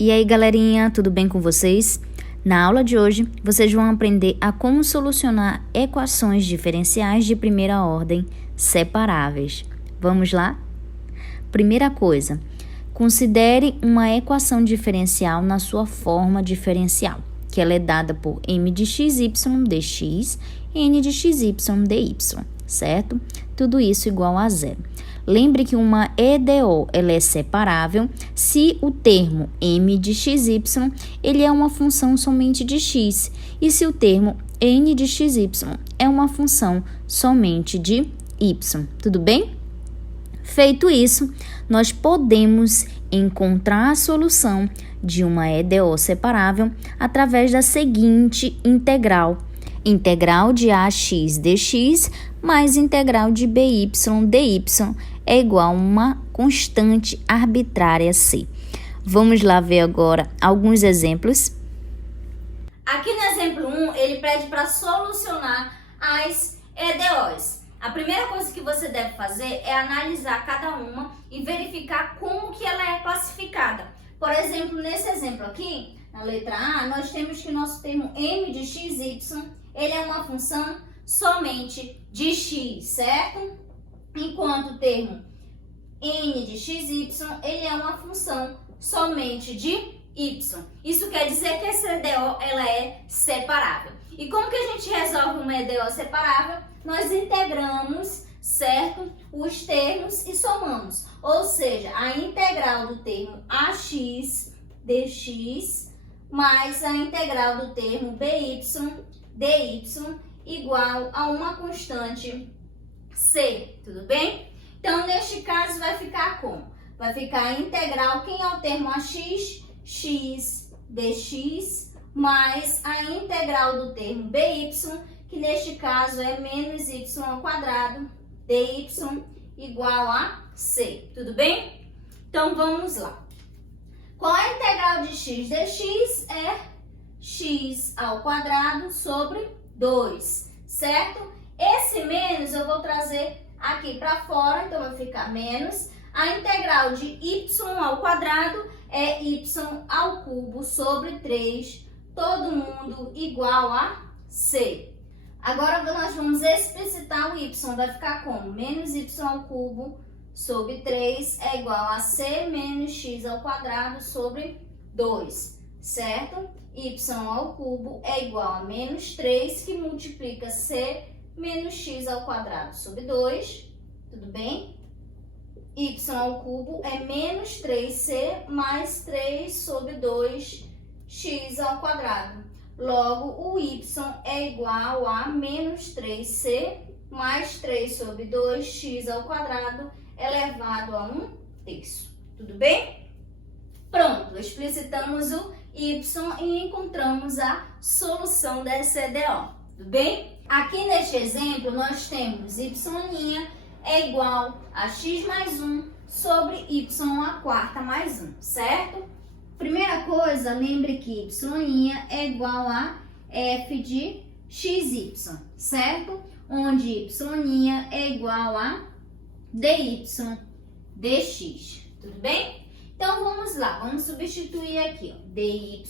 E aí, galerinha, tudo bem com vocês? Na aula de hoje, vocês vão aprender a como solucionar equações diferenciais de primeira ordem separáveis. Vamos lá? Primeira coisa, considere uma equação diferencial na sua forma diferencial, que ela é dada por m de xy dx, n de xy dy, certo? Tudo isso igual a zero. Lembre que uma EDO ela é separável se o termo m de xy ele é uma função somente de x e se o termo n de xy é uma função somente de y. Tudo bem? Feito isso, nós podemos encontrar a solução de uma EDO separável através da seguinte integral. Integral de ax dx mais integral de by dy é igual a uma constante arbitrária c. Vamos lá ver agora alguns exemplos. Aqui no exemplo 1, ele pede para solucionar as EDOs. A primeira coisa que você deve fazer é analisar cada uma e verificar como que ela é classificada. Por exemplo, nesse exemplo aqui, na letra A, nós temos que o nosso termo m de xy, ele é uma função somente de x, certo? Enquanto o termo n de xy, ele é uma função somente de y. Isso quer dizer que essa EDO ela é separável. E como que a gente resolve uma EDO separável? Nós integramos, certo, os termos e somamos. Ou seja, a integral do termo ax dx mais a integral do termo by dy igual a uma constante c, tudo bem? Então, neste caso, vai ficar como? Vai ficar a integral, quem é o termo ax, x dx, mais a integral do termo by, que neste caso é menos y ao quadrado, dy igual a c, tudo bem? Então, vamos lá. Qual é a integral de x dx? É x ao quadrado sobre 2, certo? Esse menos eu vou trazer aqui para fora, então vai ficar menos. A integral de y ao quadrado é y ao cubo sobre 3, todo mundo igual a c. Agora nós vamos explicitar o y, vai ficar como? Menos y ao cubo sobre 3 é igual a c menos x ao quadrado sobre 2, certo? Y ao cubo é igual a menos 3, que multiplica c menos x ao quadrado sobre 2, tudo bem? Y ao cubo é menos 3c mais 3 sobre 2x ao quadrado. Logo, o y é igual a menos 3c mais 3 sobre 2x ao quadrado elevado a 1/3. Tudo bem? Pronto, explicitamos o y e encontramos a solução dessa EDO. Tudo bem? Aqui neste exemplo, nós temos y' é igual a x mais 1 sobre y à quarta mais 1, certo? Primeira coisa, lembre que y' é igual a f de xy, certo? Onde y' é igual a dy dx, tudo bem? Então, vamos lá, vamos substituir aqui, ó, dy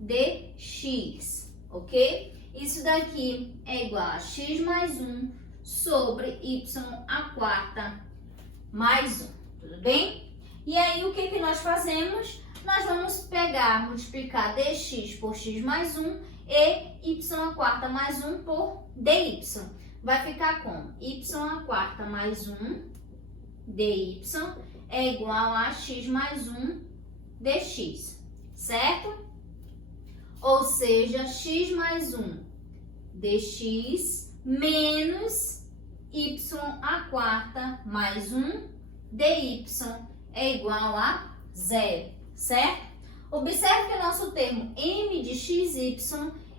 dx, ok? Isso daqui é igual a x mais 1 sobre y à quarta mais 1, tudo bem? E aí, o que nós fazemos? Nós vamos pegar, multiplicar dx por x mais 1 e y à quarta mais 1 por dy. Vai ficar como? Y à quarta mais 1 dy é igual a x mais 1 dx, certo? Ou seja, x mais 1 dx menos y à quarta mais 1 dy é igual a 0, certo? Observe que o nosso termo m de xy,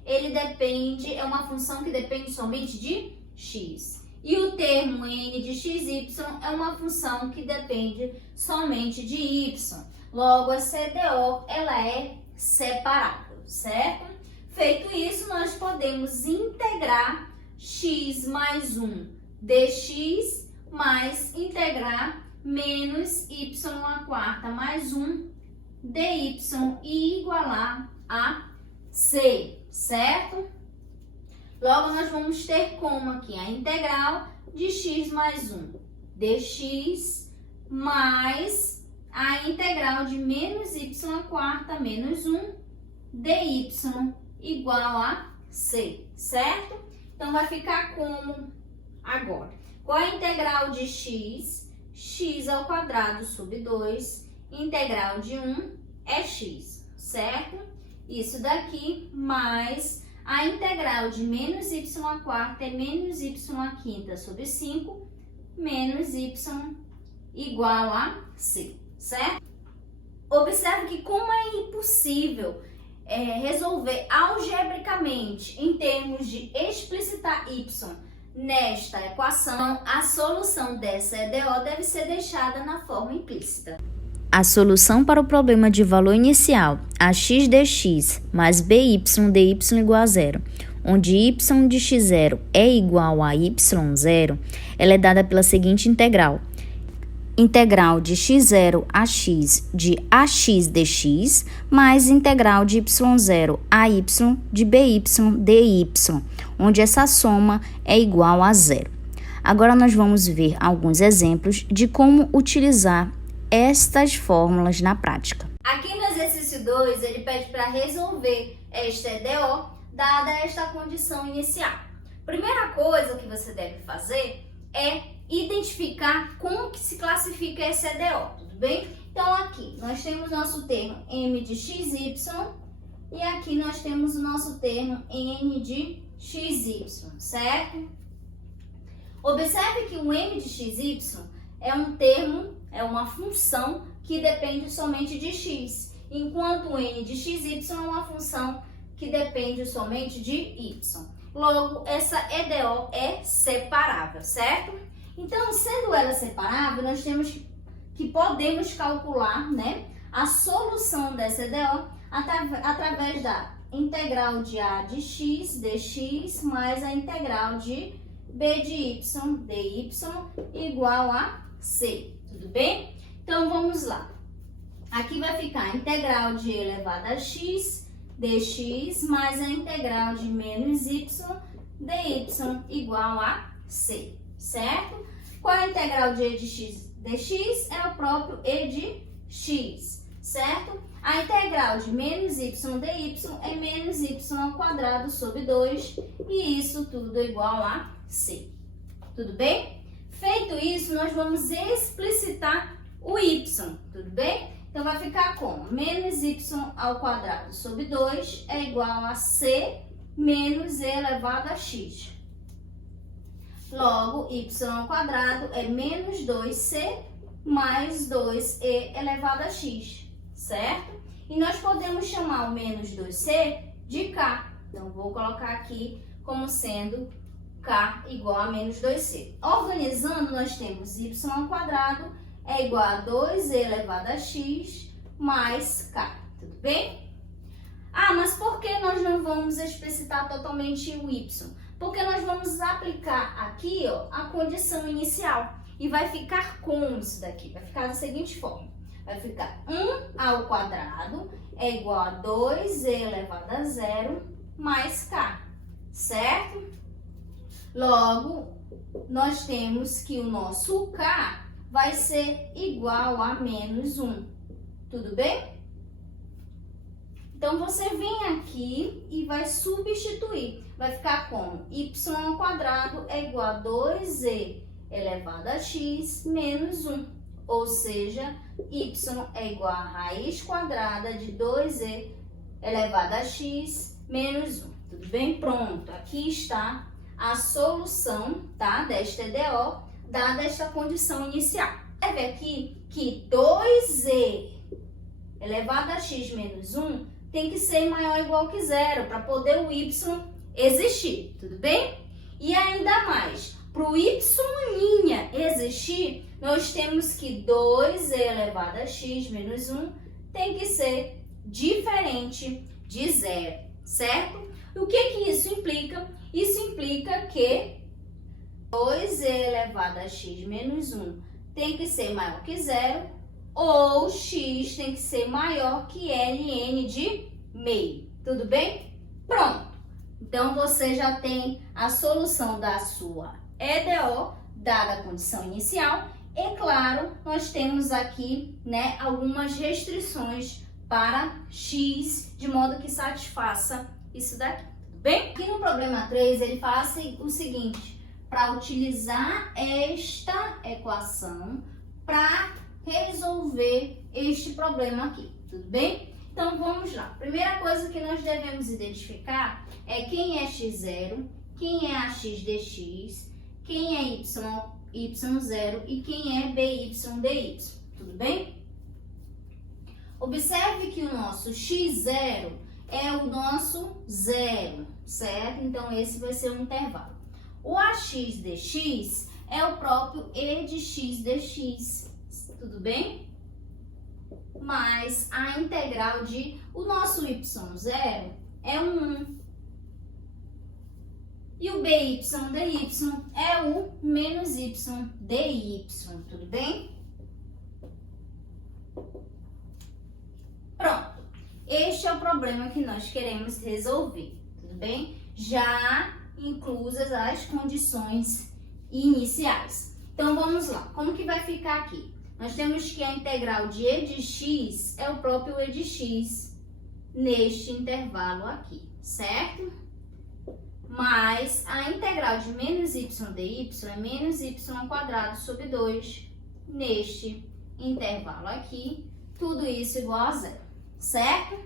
ele depende, é uma função que depende somente de x. E o termo n de xy é uma função que depende somente de y. Logo, a EDO ela é separável, certo? Feito isso, nós podemos integrar x mais 1 dx mais integrar menos y à quarta mais 1 dy e igualar a c, certo? Logo, nós vamos ter como aqui a integral de x mais 1 dx mais a integral de menos y à quarta menos 1 dy igual a c, certo? Então, vai ficar como agora? Qual é a integral de x? X ao quadrado sobre 2, integral de 1 é x, certo? Isso daqui mais a integral de menos y à quarta é menos y à quinta sobre 5, menos y igual a c, certo? Observe que como é impossível resolver algebricamente em termos de explicitar y nesta equação, a solução dessa EDO deve ser deixada na forma implícita. A solução para o problema de valor inicial, ax dx mais by dy igual a zero, onde y de x0 é igual a y0, ela é dada pela seguinte integral. Integral de x0 a x de ax dx mais integral de y0 a y de by dy, onde essa soma é igual a zero. Agora nós vamos ver alguns exemplos de como utilizar estas fórmulas na prática. Aqui no exercício 2, ele pede para resolver esta EDO, dada esta condição inicial. Primeira coisa que você deve fazer é identificar como que se classifica esse EDO, tudo bem? Então, aqui nós temos nosso termo m de xy e aqui nós temos o nosso termo n de xy, certo? Observe que o m de xy é um termo, é uma função que depende somente de x, enquanto o n de xy é uma função que depende somente de y. Logo, essa EDO é separável, certo? Então, sendo ela separável, nós temos que podemos calcular, né, a solução dessa EDO através da integral de a de x dx mais a integral de b de y dy igual a c, tudo bem? Então, vamos lá. Aqui vai ficar a integral de e elevado a x dx mais a integral de menos y dy igual a c, certo? Qual é a integral de e de x dx? É o próprio e de x, certo? A integral de menos y dy é menos y ao quadrado sobre 2 e isso tudo é igual a c, tudo bem? Feito isso, nós vamos explicitar o y, tudo bem? Então, vai ficar como? Menos y ao quadrado sobre 2 é igual a c menos e elevado a x. Logo, y ao quadrado é menos 2c mais 2e elevado a x, certo? E nós podemos chamar o menos 2c de k. Então, vou colocar aqui como sendo k igual a menos 2c. Organizando, nós temos y ao quadrado é igual a 2e elevado a x mais k, tudo bem? Ah, mas por que nós não vamos explicitar totalmente o y? Porque nós vamos aplicar aqui, ó, a condição inicial. E vai ficar como isso daqui? Vai ficar da seguinte forma. Vai ficar 1 ao quadrado é igual a 2e elevado a 0 mais k, certo? Logo, nós temos que o nosso k vai ser igual a menos 1, tudo bem? Então, você vem aqui e vai substituir. Vai ficar como? Y ao quadrado é igual a 2e elevado a x menos 1. Ou seja, y é igual a raiz quadrada de 2e elevado a x menos 1. Tudo bem? Pronto. Aqui está a solução, tá, desta EDO, dada esta condição inicial. Você vê aqui que 2e elevado a x menos 1 tem que ser maior ou igual que zero para poder o y existir, tudo bem? E ainda mais, para o y' existir, nós temos que 2e elevado a x menos 1 tem que ser diferente de zero, certo? E o que isso implica? Isso implica que 2e elevado a x menos 1 tem que ser maior que zero ou x tem que ser maior que ln de meio. Tudo bem? Pronto. Então, você já tem a solução da sua EDO, dada a condição inicial. E, claro, nós temos aqui, né, algumas restrições para x, de modo que satisfaça isso daqui. Tudo bem? Aqui no problema 3, ele fala o seguinte: para utilizar esta equação para resolver este problema aqui. Tudo bem? Então, vamos lá. Primeira coisa que nós devemos identificar é quem é x0, quem é ax dx, quem é y0 e quem é by/dy. Tudo bem? Observe que o nosso x0 é o nosso zero, certo? Então, esse vai ser um intervalo. O ax dx é o próprio e de x dx. Tudo bem? Mas a integral de o nosso y0 é 1. E o by/dy é o menos y dy. Tudo bem? Pronto. Este é o problema que nós queremos resolver. Tudo bem? Já inclusas as condições iniciais. Então, vamos lá. Como que vai ficar aqui? Nós temos que a integral de e de x é o próprio e de x neste intervalo aqui, certo? Mas a integral de menos y dy é menos y quadrado sobre 2 neste intervalo aqui. Tudo isso igual a zero, certo?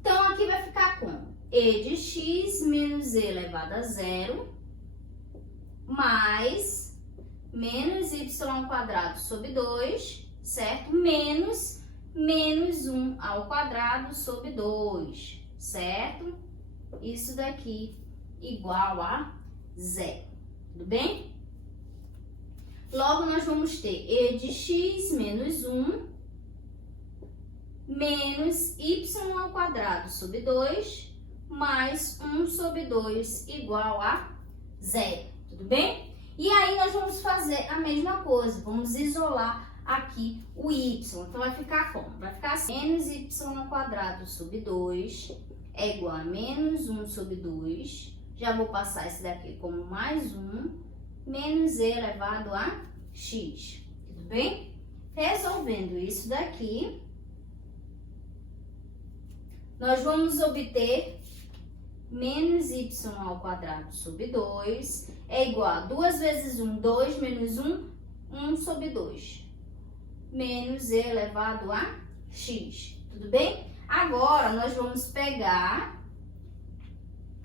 Então, aqui vai ficar como? E de x menos e elevado a zero mais menos y quadrado sobre 2, certo? Menos 1 ao quadrado sobre 2, certo? Isso daqui igual a zero, tudo bem? Logo, nós vamos ter e de x menos 1 menos y ao quadrado sobre 2 mais 1 sobre 2 igual a zero, tudo bem? E aí, nós vamos fazer a mesma coisa, vamos isolar aqui o y. Então, vai ficar como? Vai ficar assim, menos y ao quadrado sobre 2 é igual a menos 1 sobre 2. Já vou passar esse daqui como mais 1, menos e elevado a x. Tudo bem? Resolvendo isso daqui, nós vamos obter menos y ao quadrado sobre 2 é igual a 2 vezes 1, 2, menos 1, 1 sobre 2. Menos e elevado a x. Tudo bem? Agora, nós vamos pegar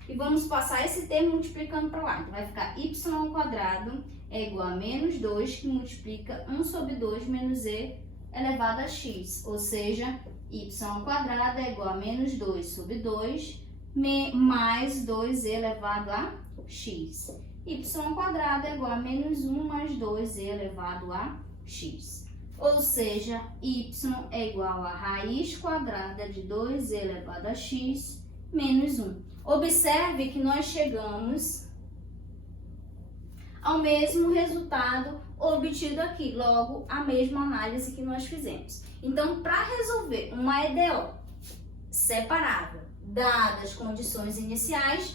e vamos passar esse termo multiplicando para lá. Então, vai ficar y ao quadrado é igual a menos 2, que multiplica 1 sobre 2 menos e elevado a x. Ou seja, y ao quadrado é igual a menos 2 sobre 2 mais 2e elevado a x. Y ao quadrado é igual a menos 1 mais 2e elevado a x. Ou seja, y é igual a raiz quadrada de 2e elevado a x menos 1. Observe que nós chegamos ao mesmo resultado obtido aqui, logo a mesma análise que nós fizemos. Então, para resolver uma EDO separável, dadas as condições iniciais,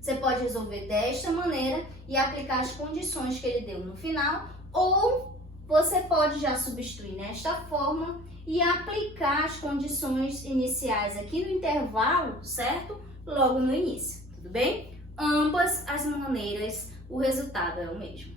você pode resolver desta maneira e aplicar as condições que ele deu no final, ou você pode já substituir nesta forma e aplicar as condições iniciais aqui no intervalo, certo? Logo no início, tudo bem? Ambas as maneiras, o resultado é o mesmo.